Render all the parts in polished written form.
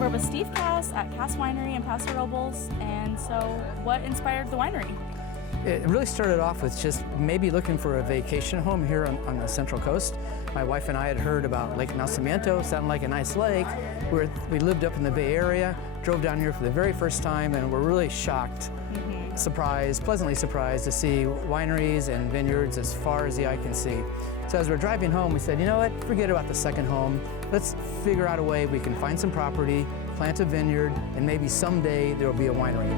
We're with Steve Cass at Cass Winery in Paso Robles, and so what inspired the winery? It really started off with just maybe looking for a vacation home here on the Central Coast. My wife and I had heard about Lake Nacimiento, sounded like a nice lake. We lived up in the Bay Area, drove down here for the very first time, and were really shocked, surprised, pleasantly surprised to see wineries and vineyards as far as the eye can see. So as we're driving home, we said, you know what, forget about the second home. Let's figure out a way we can find some property, plant a vineyard, and maybe someday there will be a winery.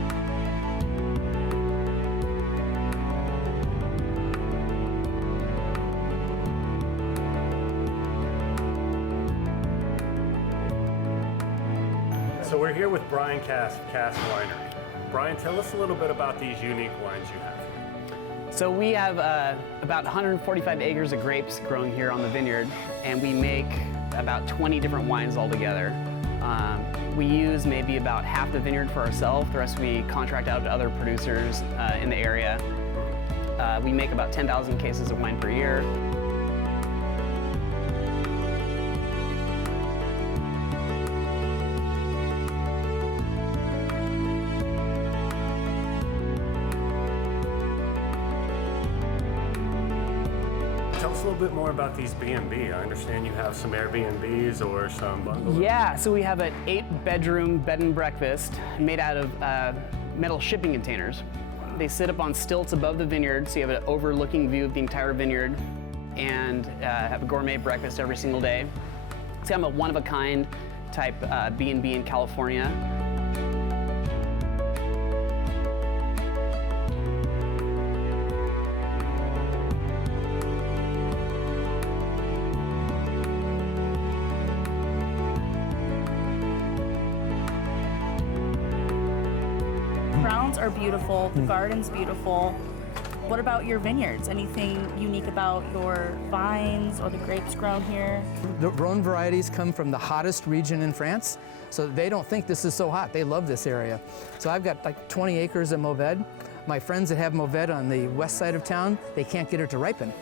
So we're here with Bryan Cass of Cass Winery. Bryan, tell us a little bit about these unique wines you have. So we have about 145 acres of grapes growing here on the vineyard, and we make about 20 different wines altogether. We use maybe about half the vineyard for ourselves. The rest we contract out to other producers in the area. We make about 10,000 cases of wine per year. Tell us a little bit more about these B&B. I understand you have some Airbnbs or some bungalows. Yeah, so we have an 8-bedroom bed and breakfast made out of metal shipping containers. They sit up on stilts above the vineyard, so you have an overlooking view of the entire vineyard, and have a gourmet breakfast every single day. It's kind of a one-of-a-kind type B&B in California. Grounds are beautiful, the garden's beautiful. What about your vineyards? Anything unique about your vines or the grapes grown here? The Rhone varieties come from the hottest region in France, so they don't think this is so hot. They love this area. So I've got like 20 acres of Mourvedre. My friends that have Mourvedre on the west side of town, they can't get it to ripen.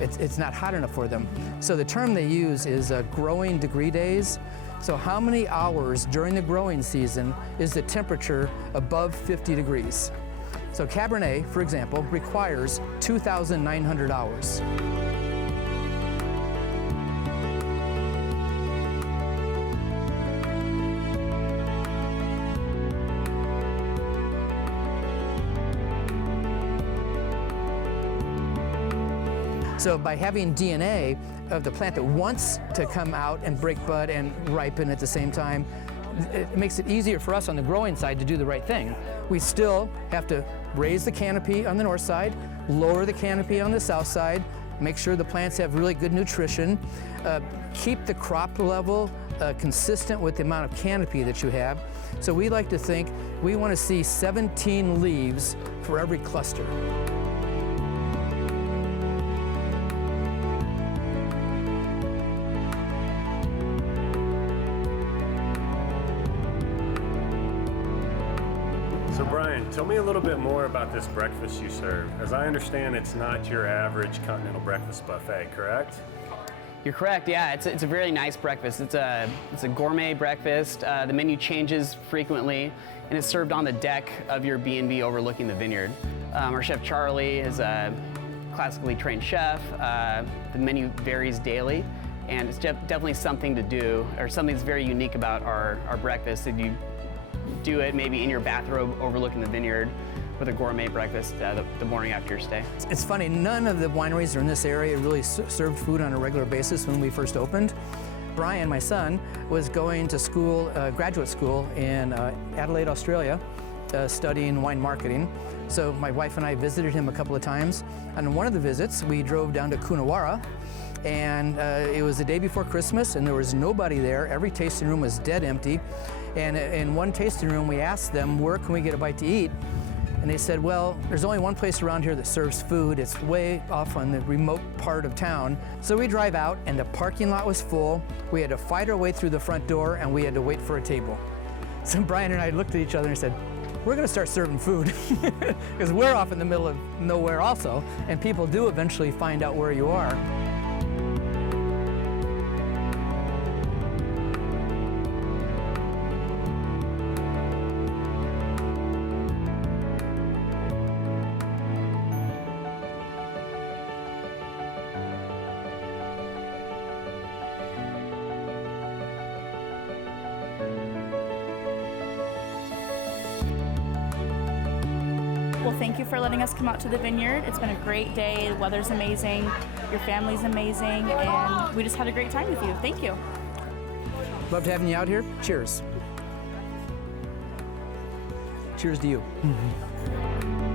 It's not hot enough for them. So the term they use is growing degree days. So how many hours during the growing season is the temperature above 50 degrees? So Cabernet, for example, requires 2,900 hours. So by having DNA of the plant that wants to come out and break bud and ripen at the same time, it makes it easier for us on the growing side to do the right thing. We still have to raise the canopy on the north side, lower the canopy on the south side, make sure the plants have really good nutrition, keep the crop level consistent with the amount of canopy that you have. So we like to think we want to see 17 leaves for every cluster. So Bryan, tell me a little bit more about this breakfast you serve. As I understand, it's not your average continental breakfast buffet, correct? You're correct, yeah, it's a very nice breakfast. It's a gourmet breakfast. The menu changes frequently, and it's served on the deck of your B&B overlooking the vineyard. Our chef Charlie is a classically trained chef. The menu varies daily, and it's definitely something to do, or something that's very unique about our breakfast. That you do it maybe in your bathrobe overlooking the vineyard with a gourmet breakfast the morning after your stay. It's funny, none of the wineries in this area really served food on a regular basis when we first opened. Bryan, my son, was going to school, graduate school in Adelaide, Australia, studying wine marketing. So my wife and I visited him a couple of times. And on one of the visits, we drove down to Coonawarra, and it was the day before Christmas, and there was nobody there. Every tasting room was dead empty. And in one tasting room, we asked them, where can we get a bite to eat? And they said, well, there's only one place around here that serves food. It's way off on the remote part of town. So we drive out, and the parking lot was full. We had to fight our way through the front door, and we had to wait for a table. So Bryan and I looked at each other and said, we're going to start serving food, because we're off in the middle of nowhere also, and people do eventually find out where you are. Thank you for letting us come out to the vineyard. It's been a great day. The weather's amazing. Your family's amazing. And we just had a great time with you. Thank you. Loved having you out here. Cheers. Cheers to you.